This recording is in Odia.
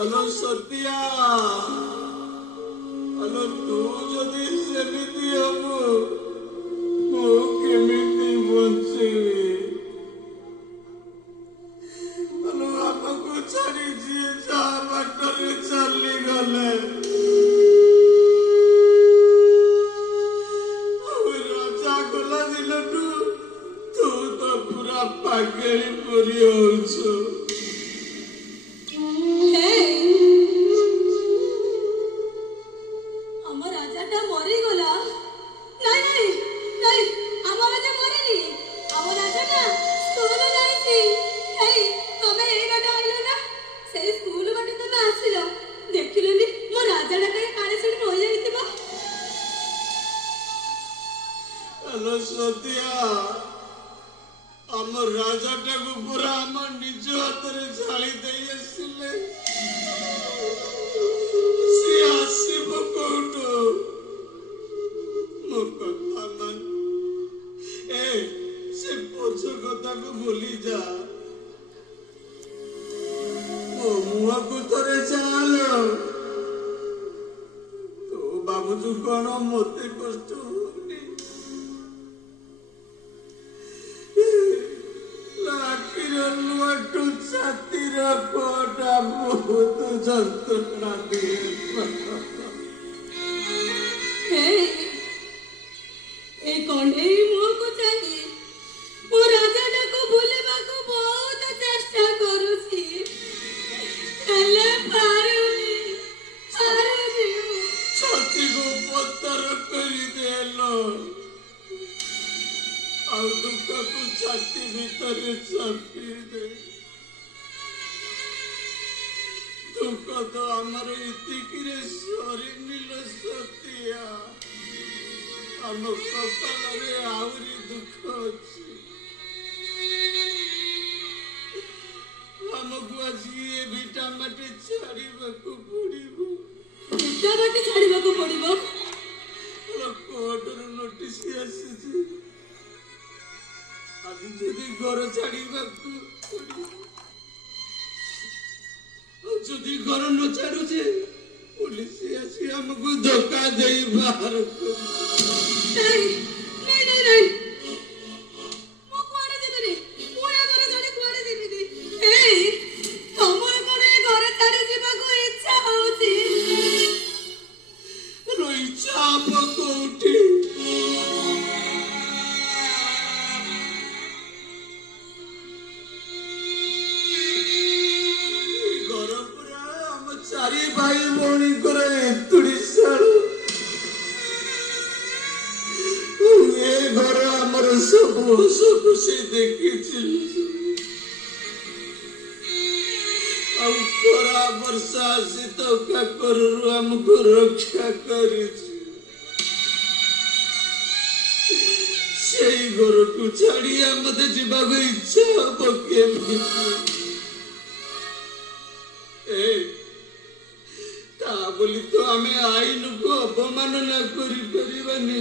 আলো সতিয়া আলো তু যদি সেমিতি হব মু কেমিতি বঞ্চিবি আলো আমাকে ছাড়ি যিয়ে যা বাଟরে চালি গলে রাজা গলা দিলଠୁ ତୁ ତ ପୁରା ପାଗେଳି ପରି ହଉଛୁ। হ্যালো সতিয়া আমার রাজাটাকে পুরা আমার নিজ হাতের ঝাড়ি দিয়ে আসলে সে আসিব কোটু ମୋ କଥା ମାନ ଏ ସେ ପଛ କଥାକୁ ଭୁଲି ଯା ମୋ ମୁହଁକୁ ଥରେ ଚାଲ ତୁ ଭାବୁଛୁ କଣ ମତେ କଷ୍ଟ ହଉନି ଲାଠିର ଲୁହାଠୁ ଛାତିର କଟା ବହୁତ ଯନ୍ତ୍ରଣା ଦିଏ କଣ୍ଢେଇ ମୁହଁକୁ ଚାହିଁ ମୋ ରାଜାଟାକୁ ଭୁଲିବାକୁ ବହୁତ ଚେଷ୍ଟା କରୁଛି ହେଲେ ପାରୁନି ଛାତିକୁ ପଥର କରିଦେଲ ଆଉ ଦୁଃଖକୁ ଛାତି ଭିତରେ ଚାପିଦେ ଦୁଃଖ ତ ଆମର ଏତିକିରେ ସରିନିଲ ସତିଆ ଆମ କପାଳରେ ଆହୁରି ଦୁଃଖ ଅଛି ଆମକୁ ଆଜି ଏ ଭିଟା ମାଟି ଛାଡ଼ିବାକୁ ପଡ଼ିବ କୋର୍ଟରୁ ନୋଟିସ ଆସିଛି ଆଜି ଯଦି ଘର ଛାଡ଼ିବାକୁ ଯଦି ଘର ନ ଛାଡୁଛେ পুলিশ আসি আমাকে ধোকা দেই বাহার ইচ্ছা কোটি চারি ভাই ভৌণী করে এতুড়ি সাড়ু এ ঘর আমার সবু হস খুশি দেখিছিল ଆଉ ଖରା ବର୍ଷା ଶୀତ କାକରରୁ ଆମକୁ ରକ୍ଷା କରିଛି ସେଇ ଘରକୁ ଛାଡି ମତେ ଯିବାକୁ ଇଚ୍ଛା ହବ କେମିତି ତା ବୋଲି ତ ଆମେ ଆଇନକୁ ଅବମାନନା କରିପାରିବାନି